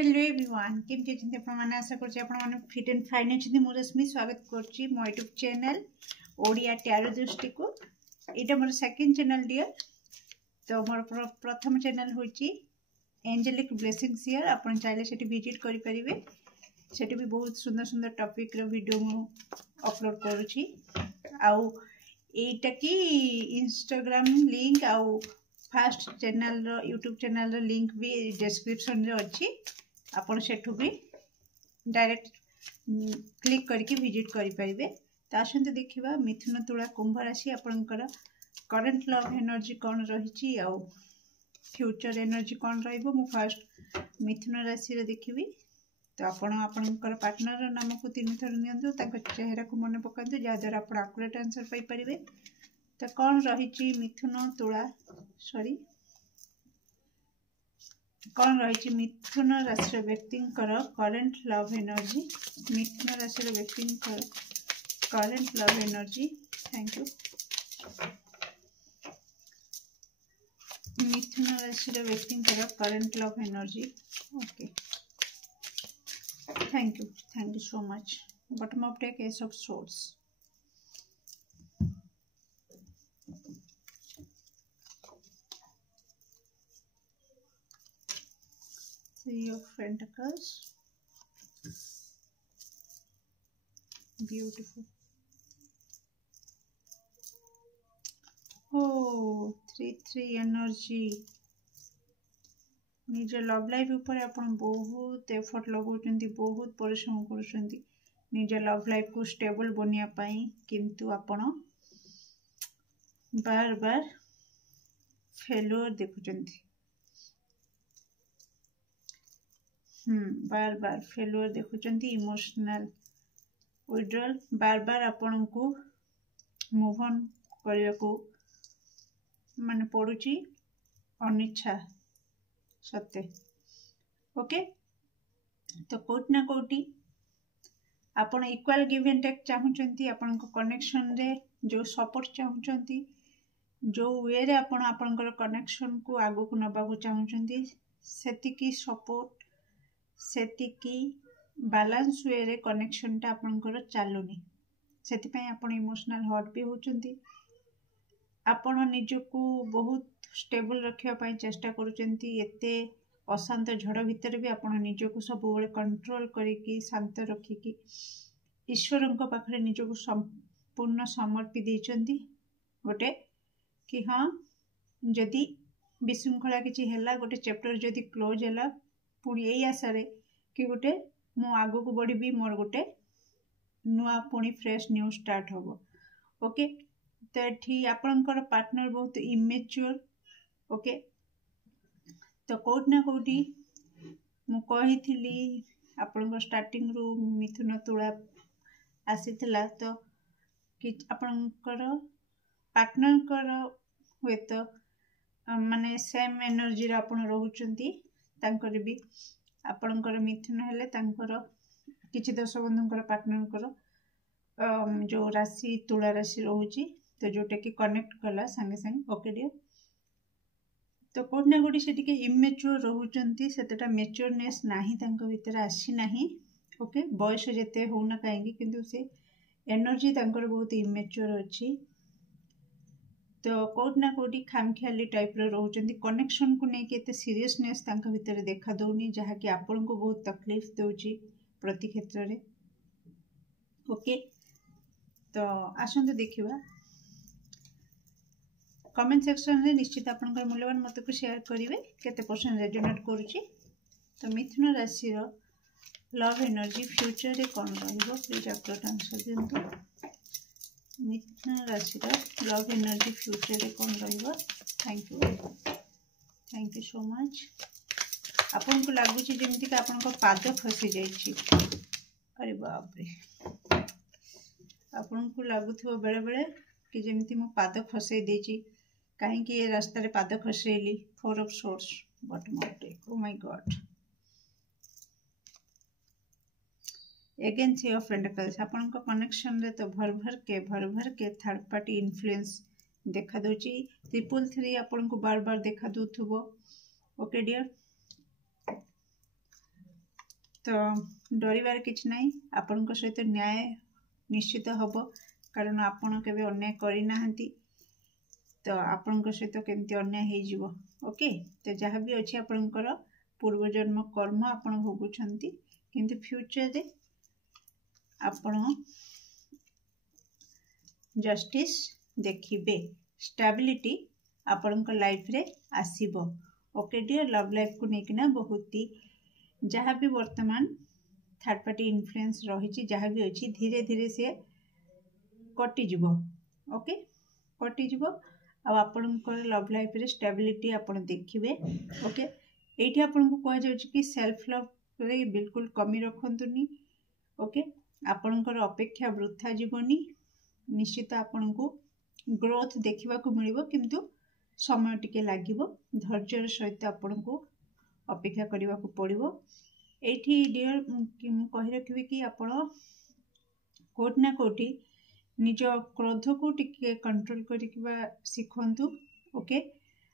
Hello everyone केमती अच्छे आपने आशा कर फिट एंड फाइन अच्छे मु रश्मि स्वागत करुच्ची मो यूट्यूब चैनल ओडिया टैरो दृष्टि को यहाँ मोर सेकेंड चैनल डियर। तो मोर प्रथम चैनल हूँ एंजेलिक ब्लेसिंग्स हियर। आप चाहिए से विजिट करेंगे सेठी भी बहुत सुंदर सुंदर टॉपिक रो वीडियो मु अपलोड करुच्ची। आउ एटा की इंस्टाग्राम लिंक आउ फास्ट चैनल रो यूट्यूब चैनल रो लिंक भी डिस्क्रिप्शन रे अच्छी। आपण सेठू भी डायरेक्ट क्लिक करके विजिट करेंगे। तो आसते देखा मिथुन तुला कुंभ राशि आपणकर करंट लव एनर्जी कौन रही आउ फ्यूचर एनर्जी कौन रु फास्ट मिथुन राशि रे देखी। तो आपणकर पार्टनर नाम को 3 थर नियंतु चेहरा को मन पकातु जहाँद्वारा आप आकुरेट आंसर पाइपर। तो कौन रही मिथुन तुला सॉरी कौन रही मिथुन राशि व्यक्ति करेंट लव एनर्जी मिथुन राशि व्यक्ति current love energy. Thank you. Mithun राशि व्यक्ति current love energy. Okay thank you so much. Bottom of deck ace of swords. Three of Pentacles. Beautiful. Oh, 3-3 energy. निज लव लाइफ ऊपर आपण बहुत एफर्ट लगाउछंती, बहुत परिश्रम करूछंती निज लव लाइफ को स्टेबल बनिया पाई, किंतु आपण बार बार फेल्योर देखुछंती। बार बार फेल्योर देखुचंती। इमोशनल विड्रॉल बार बार आपन को मूव ऑन करने को माने पड़ुची अनिच्छा सत्य। ओके तो कोट ना कोटी आपन इक्वल गिव एंड टेक चाहूचंती। आपन को कनेक्शन रे जो सपोर्ट चाहूचंती, जो वे रे आपन आपनकर कनेक्शन को आगो को नबा को चाहूचंती, सेति की सपोर्ट सेतिकी बैलेंस वे रे कनेक्शन टा आपनकर चालुनी। सेति पय आपन इमोशनल हर्ट भी होचंती। आपन निज को बहुत स्टेबल रखिया पय चेष्टा करूचंती। एते अशांत झड़ भीतर भी आपन निज को सब बेले कंट्रोल करिकी शांत रखिकी ईश्वरंक पाखरे निज को संपूर्ण समर्पी देचंती। गोटे कि हाँ जदि विशृंखला किछि हैला, गोटे चैप्टर जदि क्लोज हैला, पुणी यही आशारे कि गोटे मु आगो को बढ़ी मोर गोटे नुआ पुणी फ्रेश न्यू स्टार्ट हम। ओके तो ये आपनकर पार्टनर बहुत इमेच्योर। ओके तो कोट ना कोटी मु कही आपनकर स्टार्टिंग रु मिथुन तुला आसीथिला। तो कि आपनकर पार्टनर कर हुए तो माने सेम एनर्जी रे आपन रहउचंती। तांकर भी आपनकर मिथुन हेले तांकर किछि दश बंधुंकर पार्टनर जो राशि तुला राशि रहउची, तो जोटा कि कनेक्ट कला संगे संगे। ओके डियर तो कोड ना कोडी से टिके इमेच्योर रहउचंती, सेतटा मैच्योरनेस नाही तांको भीतर आसी नाही। ओके बयस जेते होना काहेकि किंतु से एनर्जी तांकर बहुत इमेच्योर अछि। तो कोड ना कोडी खामखियाली टाइप रो रहउचंती। कनेक्शन को नहीं केते सीरियसनेस तांका भीतर देखा दउनी, जहा कि आपन को बहुत तकलीफ देउची प्रति क्षेत्र रे। ओके तो आसंतु देखिबा कमेंट सेक्शन रे निश्चित आपनकर मूल्यवान मत को शेयर करिवे केते परसेंट रेजोनेट करूची। तो मिथुन राशि रो लव एनर्जी फ्यूचर रे कोन रहइबो प्लीज अपलोड आंसर दिंतु। मिथुन राशि लव एनर्जी फ्यूचर रे कोन रहइबो। Thank you so much. आपन को लागुची जेमति कि आपन को पाद फसी जाईची। अरे बाप रे आपन को लागुथो बेले बेले कि जेमति मो पाद फसै देची, काहे कि ये रास्ता रे पाद फसैली। 4 of source bottom of deck. O my God again 3 of pentacles. आपन को कनेक्शन रे तो भर भर के थर्ड पार्टी इन्फ्लुएंस देखा दोची। 333 आपन को बार बार देखा दोथुबो। ओके डियर तो डरबार किछि नाही आपनक सहित न्याय निश्चित हबो कारण आपण केबे अन्याय करि नाहंती तो आपनक सहित केमती अन्याय हे जिवो ओके तो जहाँ भी अछि आपनकर पूर्व जन्म कर्म आपण भोगुछंती किंतु फ्यूचर रे आपण जस्टिस देखिबे स्टेबिलिटी आपनक लाइफ रे आसीबो ओके डियर लव लाइफ को नेकिना बहुत ही जहाँ भी वर्तमान थर्ड पार्टी इन्फ्लुएंस रही जहाँ भी अच्छी धीरे धीरे से कटिज ओके कटिज आपणकर लव लाइफ रे स्टेबिलिटी आपण देखिए ओके ये आपन को कह जाउछि कि सेल्फ लव रे बिल्कुल कमी रखंतुनी ओके आपणकर अपेक्षा वृथा जीवनी निश्चित आपन को ग्रोथ देखा मिलिबो किंतु समय टिके लागिबो धैर्यर सहित आपन को अपेक्षा करने को पड़ो ये डियर कही रखी कि आपण कोटि ना कोटि निज क्रोध को टिके कंट्रोल करके शिखंतु ओके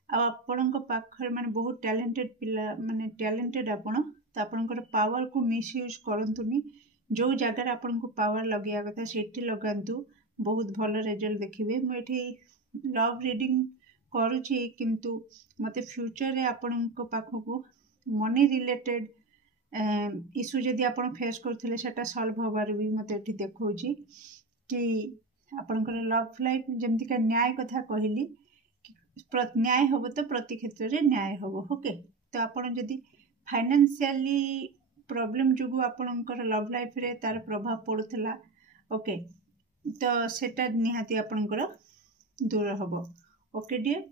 आपण पाखर माने बहुत टैलेंटेड पिला माने टैलेंटेड आपण तो आपणकर पावर को मिसयूज करंतुनी जो जगह आपन को पावर लगे कथा सेठी लगांतु बहुत भल रिजल्ट देखिए मुझे लव रीडिंग करुच्ची किंतु मते फ्यूचर रे आपण पाखक मनी रिलेटेड इश्यू जदि आपण फेस करथिले सेटा सॉल्व होबार भी मते एठी देखौची कि आपणकर लव लाइफ जेमति का न्याय कथा कहली न्याय होबो तो प्रति क्षेत्र रे न्याय होबो ओके तो आपण जदि फाइनेंशियली प्रॉब्लम जुगु आपणकर लव लाइफ रे तार प्रभाव पड़ुथला ओके तो सेटा निहाती आपणकर दूर होबो ओके डियर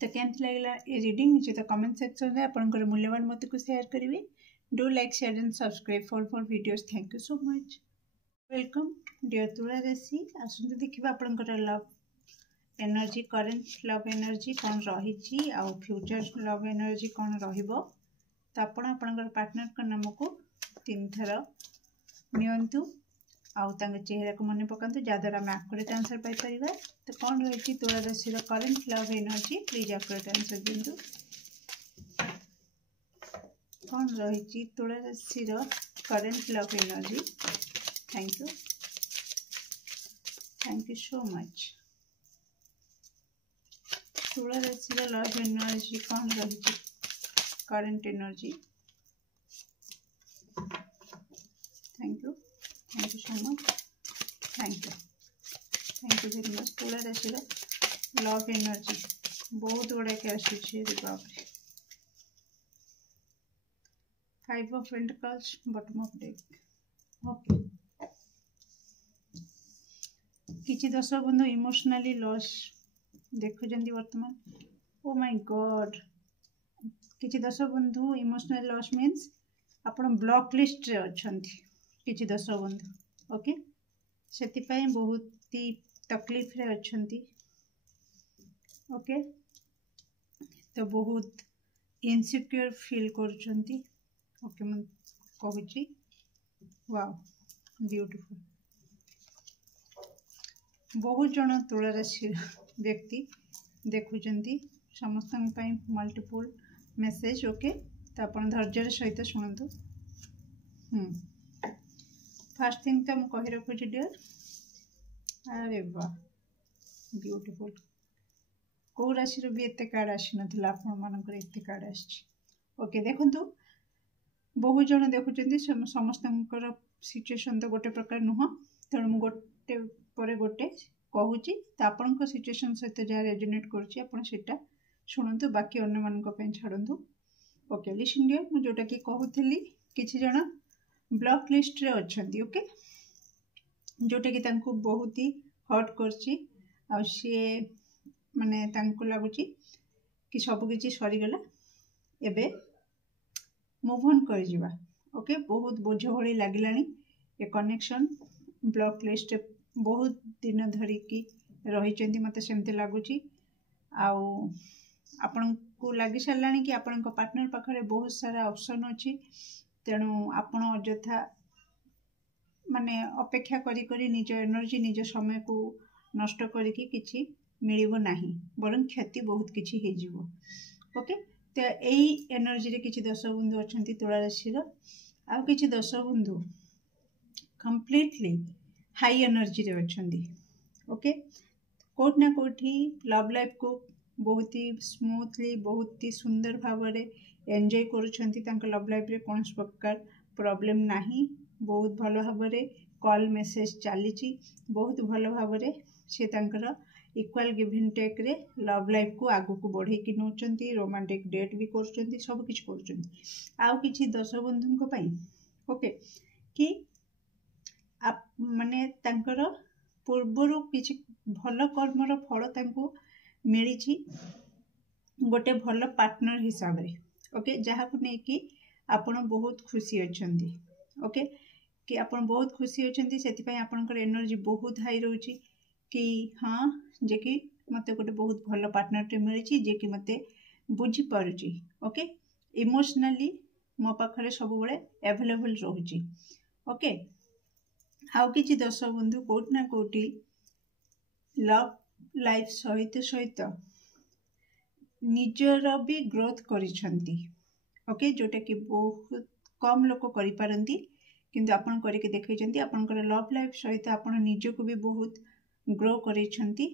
तो केमती लगला ये रीडिंग नीचे तो कमेंट सेक्शन में आपणकर मूल्यवान मत को शेयर करेंगे do like share and subscribe for videos thank you so much welcome dear तुला राशि आसंतु देखिबा आपणकर love energy current love energy कौन रही आ फ्यूचर लव एनर्जी कौन रहिबो तो आपण आपणकर पार्टनर का नाम को 3 थर नियंतु आउ तांगे चेहरा को मन पकांतु जहाँद्वारा आम एक्यूरेट आंसर पाई परिबा तो कौन रही तुला राशि current love energy please accurate answer दिंतु कौन रही तुला राशि current love energy thank you so much Tula राशि लव एनर्जी कौन रही current energy thank you so much thank you very much Tula राशि लव एनर्जी बहुत गुड़ा के आसूँ बाप रे 5 of Pentacles bottom of deck okay किछि दर्शक बंधु इमोशनली लॉस देखुचंदी वर्तमान ओ माय गॉड किछि दर्शक बंधु इमोशनल लॉस मीन्स आपण ब्लॉक लिस्ट रे अछंती किछि दर्शक बंधु ओके सेति पई बहुत ही तकलीफ रे अछंती ओके तो बहुत इनसिक्योर फील करछंती ओके मैं कहूची वाओ ब्यूटीफुल बहुत जन तुला राशि व्यक्ति देखुचंती समस्त मल्टीपल मेसेज ओके तो अपन धैर्य सहित शुणु फर्स्ट थिंग तो मुझे कही रखुची डियर अरे वाह ब्यूटीफुल कौ राशि भी एत कार्ड आसी नाला आपण एत कार्ड आके देखु बहुत जन देखुं समस्त सिचुएशन तो गोटे प्रकार नुह तेणु मुझे गोटे पर गोटे कहूँ तो आपण सिचुएशन सहित जहाँ रेजोनेट करा शुणु बाकी अन्य मान छाड़ू ओके लिसन डियर मुझे जोटा कि कहूली किसी जन ब्लॉक लिस्ट रे अच्छी ओके जोटा कि तांको बहुत ही हर्ट करची आ सी माने तांको लगुच कि सबकि सरीगला एबे मूव ऑन कर जिबा ओके बहुत बोझ भली लगिलानी ए कनेक्शन ब्लॉक लिस्ट बहुत दिन धरिकी रही मत सेमती लगुच आपण को लगी सारा कि आपण पार्टनर पाखरे बहुत सारा ऑप्शन अच्छी तेणु आपण अଯଥା माने अपेक्षा करी निज एनर्जी निज समय को नष्ट करिकी किछि मिलिबो नाही बरं क्षति बहुत किछि हे जिवो ओके तो यही एनर्जी रे किछि दर्शक बंधु अछंती तुला राशि आउ किछि दर्शक बंधु कंप्लीटली हाई एनर्जी रे अछंदी ओके कोट ना कोठी लव लाइफ को बहुत ही स्मूथली बहुत ही सुंदर भाव में एंजॉय करूछंती तांका लव लाइफ रे कोन प्रकार प्रॉब्लम नाही बहुत भलो भाव में कॉल मेसेज चली बहुत भलो भाव में से तांकर इक्वाल गिव एंड टेक रे लव लाइफ को आगु को बढ़े कि नौचंती रोमांटिक डेट भी करचंती सब किछ करचंती आउ किछि दर्शक बंधु को पई ओके कि आप माने तांकर पूर्वरु किछि भल कर्मर फल तांको मिली गोटे भल पार्टनर हिसाब रे ओके जहाँ को नहीं कि आपण बहुत खुशी अछंती ओके कि आपण बहुत खुशी अछंती सेति पई आपनकर एनर्जी बहुत हाई रहउची कि हाँ जे कि मते गोटे बहुत भल पार्टनर टे मिली जे कि मते बुझी पारुची ओके इमोशनली मो पाखरे सब बेले अवेलेबल रहउची ओके आउ किछि दर्शक बंधु कोट ना कोटी लव लाइफ सहित सहित निजर भी ग्रोथ करिसंती ओके जोटा कि बहुत कम लोक करि पारंती किंतु आपण करके देखैछंती आपनकर लव लाइफ सहित आपण निजको भी बहुत ग्रो करिसंती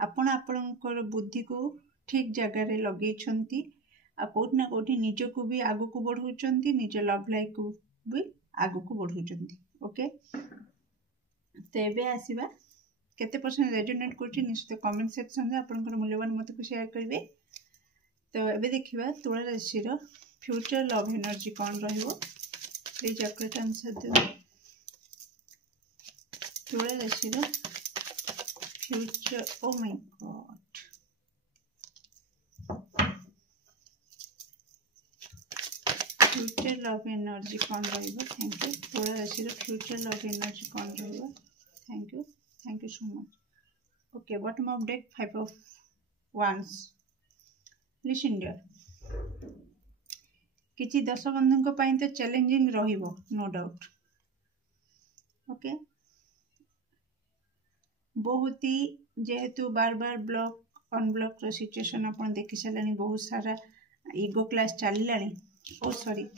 आपण आपनकर बुद्धि को ठीक जगह रे लगेइछंती आ कोट ना कोठी निजको भी आगु को बढ़ौचंती निज लव लाइफ को भी आगु को बढ़ौचंती ओके तो एबे आसीबा केते परसेंट रेजोनेट करछि निश्चित कमेंट सेक्शन रे आपनकर मूल्यवान मत को शेयर करिवे तो एबे देखिबा तुला राशि रो फ्यूचर लव एनर्जी कोन रहइबो प्लीज एक्यूरेट आंसर दे तुला राशि रो future oh my god future love energy कोन रहइबो थैंक यू तुला राशि रो फ्यूचर लव एनर्जी कोन रहइबो thank you so much okay bottom of deck 5 of wands listen dear किछि दश बंधु को पाई तो चैलेंजिंग रहिबो नो डाउट ओके बहुत ही जेहेतु बार बार ब्लॉक अनब्लॉक रो सिचुएशन अपन देखि सलानी बहुत सारा ईगो क्लास चलिलानी oh sorry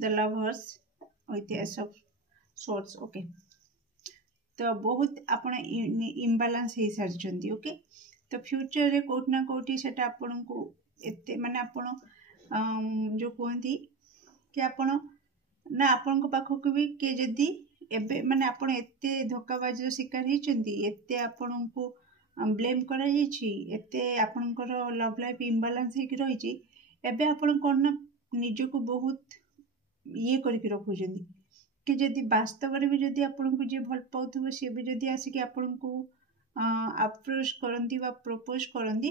the lovers with ace of swords okay तो बहुत आपण इम्बालांस हो सारी ओके तो फ्यूचर रे कोट ना कोटी सेटा आपण को एते माने आपण जो कहती कि आपण ना आपण को पाखो को भी के जदी एबे माने आपण एते धोखाबाजी शिकार होइचंती एते आपण को ब्लेम करा जायछि एते आपणकर लव लाइफ इम्बालांस हे कि रहिछि एबे आपण कोन ना निज को बहुत ये करके रखुचंती कि जदि वास्तव में भी जदि आपन को जे भल पाउथबो से भी जदि आसिक आपन को अप्रोच करंती बा प्रपोज करंती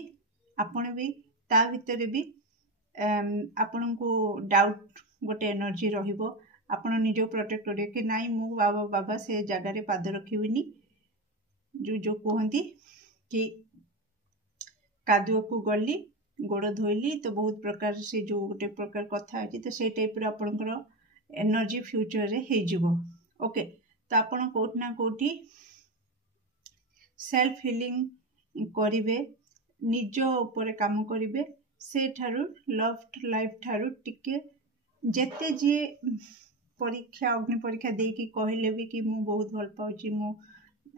आपन भी ता भीतर भी आपन को डाउट गोटे एनर्जी रहिबो आपन निजो प्रोटेक्ट करियो कि नाइ मु बाबा से जगह रे पाद रखिबिनी जो कहंती कि कादुओ को गली गोड़ धोइली तो बहुत प्रकार से जो गोटे प्रकार कथा है तो से टाइप रो आपनकर एनर्जी फ्यूचर रे हे जिवो ओके तो आपण कोट ना कोटी सेल्फ हीलिंग करिवे निज ऊपर काम करिवे से ठारू लव लाइफ ठारू टिके जेते जे परीक्षा अग्नि परीक्षा दे कि कहले भी कि मु बहुत भल पाउची मु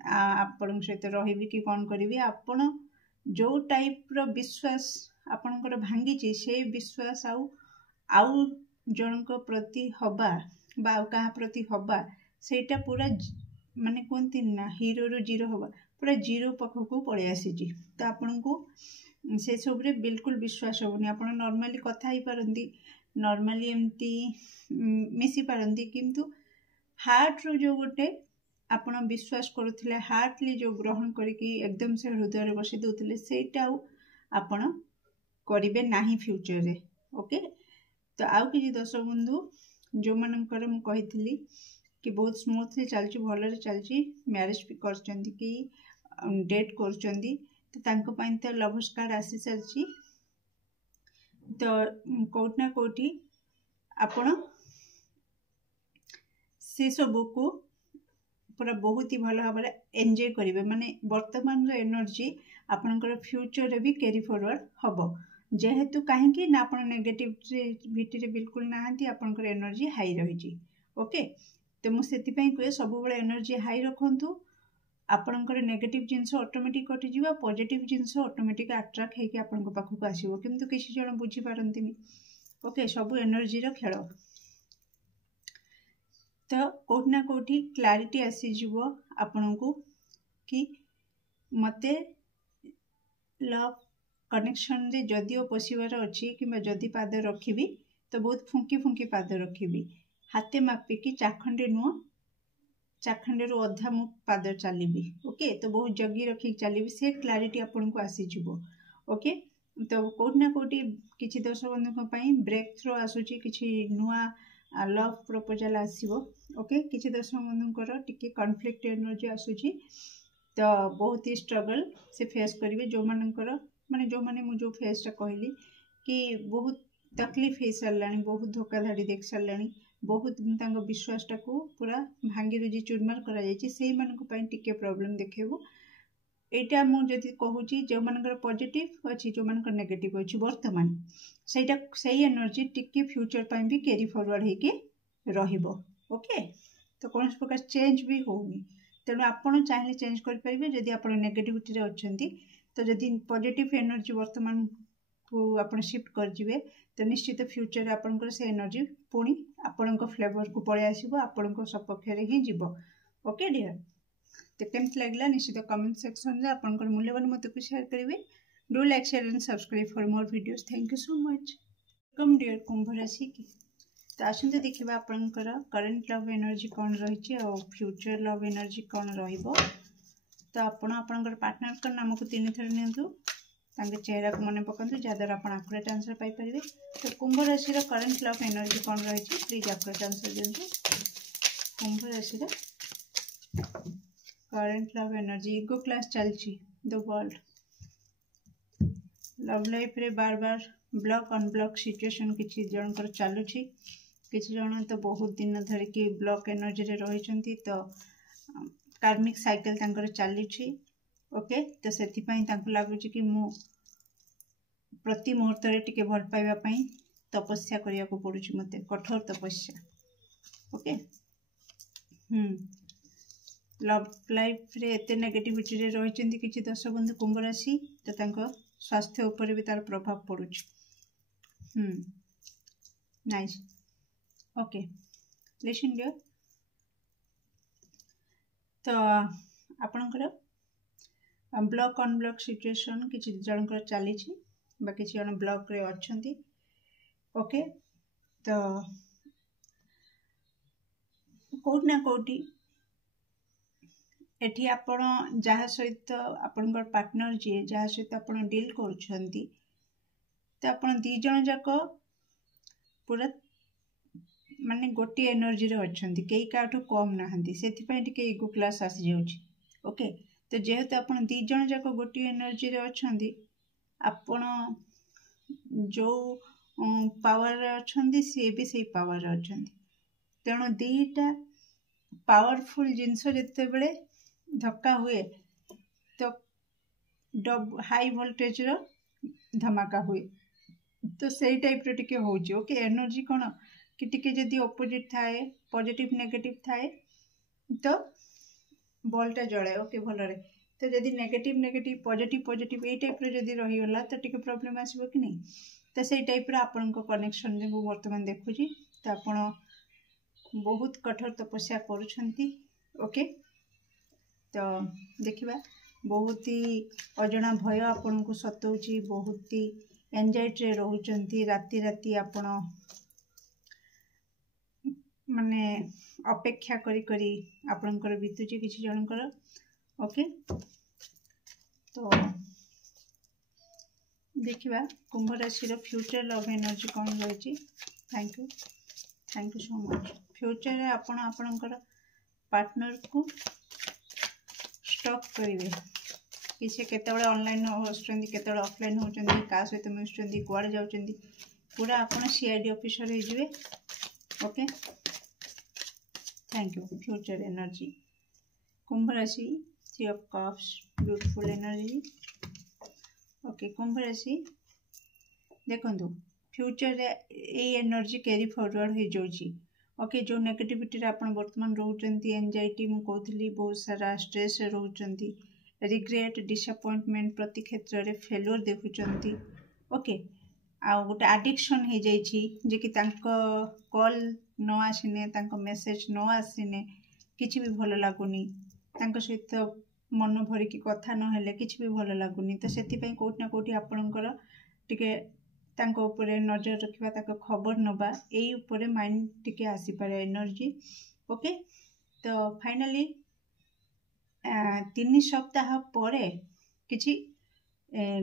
आपण सहित रहिबी कि कोन करिवे आपण जो टाइप रो विश्वास आपणकर भांगी से विश्वास आउ जनक प्रति हवा बा कहा प्रति हवा सेटा पूरा माने कोनती ना हीरो रो जीरो हवा पूरा जीरो पख को पळे आसी तो आपन को से सब रे बिल्कुल विश्वास होनी आपन नॉर्मली कथा ही परंती नॉर्मली एमती मिसी परंती किंतु हार्ट रो जो गोटे आपन विश्वास करूथिले हार्टली जो ग्रहण करिकी एकदम से हृदय रे बसी दोथिले सेटा आपन करिवे नाही फ्यूचर रे ओके तो आउ कि दर्शक बंधु जो मानकर मु कहिथिली कि बहुत स्मूथली चलची भलरे चलची मैरिज भी करचंदी कि डेट करचंदी तो तांको पाइन तो लवर्स कार्ड आसी सारची तो कोट ना कोठी आपण से सब को पूरा बहुत ही भल भाव एंजॉय करेंगे माने वर्तमान एनर्जी आपनकर फ्यूचर रे भी कैरी फॉरवर्ड हबो जेहेतु कहीं ना आप नेगेटिविटी रे बिल्कुल नहांती आपनकर एनर्जी हाई रही। ओके तो मुझे कहे सब एनर्जी हाई रखु आपणकर नेगेटिव जिनस ऑटोमेटिक कटिज पॉजिटिव जिनस ऑटोमेटिक अट्रैक्ट होकर आपण पाखक आसो किंतु किसी जन बुझीपारती। ओके सब एनर्जी रो खेल तो कोठना कोठी क्लैरिटी आसीज आपण को कि मते लव कनेक्शन रे जदिओ पशिबार अच्छी कि जदि पाद रखी तो बहुत फुंकी फुंकी पाद रखी हाथे मापिकी चाखंडे नुह चाखंडे रु अधा मु पाद चलिए। ओके तो बहुत जगी रखी चलिए से क्लैरिटी आपन को आसीज। ओके तो कोठना कोठी किसी दर्शक बंधु ब्रेक थ्रो आसूची किसी नुआ लव प्रपोजल आसीबो। ओके किसी दर्शक बंधुकर टिके कॉन्फ्लिक्ट एनर्जी आसूची तो बहुत ही स्ट्रगल से फेस करेंगे जो मानकर माने जो माने मुझे फेसटा कहली कि बहुत तकलीफ हो सारा बहुत धोखाधाड़ी देख सारा बहुत विश्वासटा को पूरा भांगी रुजी चुरमार कर प्रॉब्लम देखेबू। एटा मुझे कहूँ जो मानकर पॉजिटिव अच्छी जो मानकर नेगेटिव अच्छी बर्तमान सेटा सही एनर्जी टिके फ्यूचर पाइन भी कैरी फॉरवर्ड होके रहिबो। ओके तो कौन प्रकार चेंज भी होनी तेणु आपड़ चाहिए चेंज करेंगे जदि आप नेगेटिविटी अच्छी तो जदि पॉजिटिव एनर्जी वर्तमान को आप शिफ्ट करेंगे तो निश्चित फ्यूचर आपंकर से एनर्जी पुणी आपण फ्लेवर को पलि आसो आपण सपक्ष ही जीव। ओके डियर तो केमती लगला निश्चित कमेंट सेक्शन में आपंकर मूल्यवान मत को शेयर करेंगे। Do like share and subscribe for more videos. Thank you so much. Welcome dear Kumbh राशि की तो आसते देखा आपंकर करेन्ट लव एनर्जी कौन रही और फ्यूचर लव एनर्जी कौन रहिबो। तो आपणकर पार्टनर नाम को 3 थर नियंतु चेहरा को मन पकातु जहाँद्वारा आप आकुरेट आंसर पाइपर। तो कुंभ राशि करेन्ट लव एनर्जी कौन रही प्लीज आकुरेट आंसर दिंतु। कुंभ राशि करेन्ट लव एनर्जी इगो क्लास चलती द वर्ल्ड लव लाइफ रे बार बार ब्लॉक अनब्लॉक सिचुएशन किसी जनकर चलुची किसी जन तो बहुत दिन धरिकी ब्लॉक एनर्जी रे रही तो कार्मिक साइकिल तांकर चली। ओके तो से लगुच कि मु प्रति मुहूर्त टिके भल पाइबा तपस्या करिया को पड़ुची मते कठोर तपस्या। ओके लव लाइफ रे एते नेगेटिविटी रे रही किसी दर्शक बंधु कुंभ राशि तो स्वास्थ्य उपर भी तार प्रभाव पड़ुची। नाइस। ओके लिसन डियर तो आपणकर ब्लॉक अनब्लॉक सिचुएशन किसी जनकर चली किसी जन ब्लॉक रे अच्छी। ओके तो कोठना कोठी एठी आपण जहाँ सहित आपणकर पार्टनर जी जहाँ सहित आप डील करुछंती तो आपण 2 जन जाक पूरा माने गोटे एनर्जी रे अच्छी कई काठू कम नहांती से इगो क्लास आसी जाउची। ओके तो जेहेतु आप 2 जन जाक गोटे एनर्जी रे अच्छी आपण जो पावर अच्छी सी भी सही पावर अच्छी तेणु 2टा पावरफुल जिनस जिते बड़े धक्का हुए तो हाई वोल्टेज रो धमाका हुए तो सही टाइप रे टिके होउची। ओके एनर्जी कौन कि टिके जदि ऑपोजिट थाए पॉजिटिव नेगेटिव थाए तो बॉलटा जड़े। ओके भलरे तो जदि नेगेटिव नेगेटिव पॉजिटिव पॉजिटिव ये टाइप रो जदि रहीगला तो टिके प्रॉब्लम आसीबो कि नहीं तो सही टाइप रो आपनको कनेक्शन जो वर्तमान देखुची तो आपण बहुत कठोर तपस्या करुछंती। ओके तो देखिबा बहुत ही अजଣା भय आपन को सतौची बहुत ही एंजाइटी रे रहउचंती राति राति आपण माने अपेक्षा करी करी आपनकर बीतुची किसी जनकर। ओके तो देखिबा कुंभ राशि रो फ्यूचर लव एनर्जी कौन रही। Thank you so much. Future रे आपण आपनकर पार्टनर को स्टॉक करेंगे किसी केतबे ऑनलाइन होचंदी केतबे ऑफलाइन होचंदी का सहित मिशुचंदी कुआडे जाउचंदी पूरा आपण सीआईडी ऑफिसर हो जिवे। Okay thank you. Future energy Kumbh राशि 3 of cups beautiful energy. Okay Kumbh राशि देखो फ्यूचर ये एनर्जी कैरी फॉरवर्ड हो जाउची ओके जो नेगेटिविटी रे आपण वर्तमान रहउचंती एंजाइटी मु कहथली बहुत सारा स्ट्रेस रे रहउचंती रिग्रेट डिसअपॉइंटमेंट प्रति क्षेत्र रे फेल्योर देखुचंती ओके आ गोटे एडिक्शन हो जाइछि जे कि तांको कॉल न आसिने तांको मेसेज न आसिने किछि भी भलो लागुनी तांको सहित मन भरी की कथा न हेले किछि भी भलो लागुनी तो सेति पई कोठ ना कोठी आपणकर टिके तांको ऊपर नजर रखिबा ताको खबर नबा एई ऊपर माइंड टिके आसी पारे एनर्जी ओके तो फाइनली 3 सप्ताह परे किछि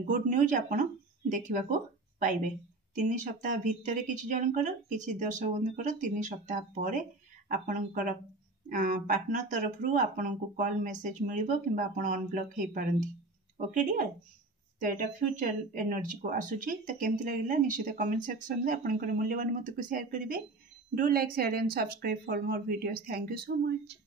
गुड न्यूज आपण देखिबा को पाइबे 3 सप्ताह भितर किछि जनकर किछि दर्शक बंधुकर 3 सप्ताह परे आपणकर पार्टनर तरफ रु आपन को कॉल मेसेज मिलिबो किंबा आपन अनब्लॉक हे पारंती ओके डियर तो एटा फ्यूचर एनर्जी को आसुची तो केमति लागला निश्चित कमेंट सेक्शन में आपनकर मूल्यवान मत को शेयर करिवे do like share and subscribe for more videos thank you so much.